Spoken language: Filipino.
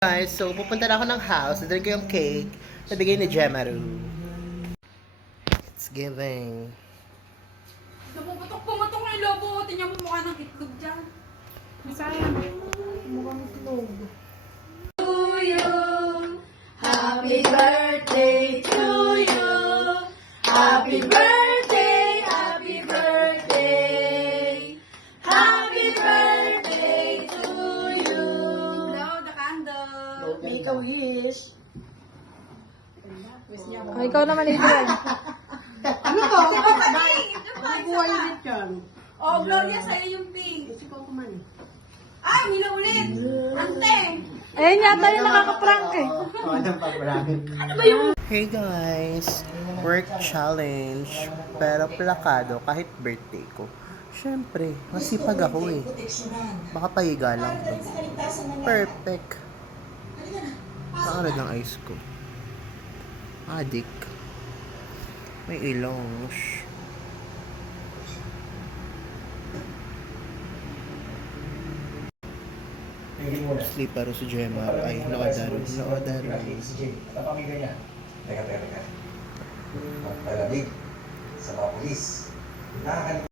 Guys, so pupunta na ako ng house. Dadali ko yung cake na bigay ni Gemaru. It's giving. Pumutok na yung lobo. Tingnan mo mukha ng itlog dyan. Masayang. Mukhang itlog. To you. Happy birthday to you. Happy birthday, happy birthday. Happy birthday to you. Blow the candle. Ikaw wish. Oh, ikaw naman Adrian. Ano to? Buhay ulit yan. Oh, Gloria, sa'yo yung pink. Kasi ko kuman. Ay, hila ulit. Ante. Ayun yata yung nakaka-prank eh. Hey guys, work challenge. Pero plakado kahit birthday ko. Siyempre, masipag ako eh. Baka pahiga lang to. Perfect. Nakarad ng ice ko. Adik. May ilong. Slipper si Gemma. Ay, Loodaro. Loodaro. Napakinggan niya. Teka. Pagpalamig sa mga pulis. Nakakalimutan.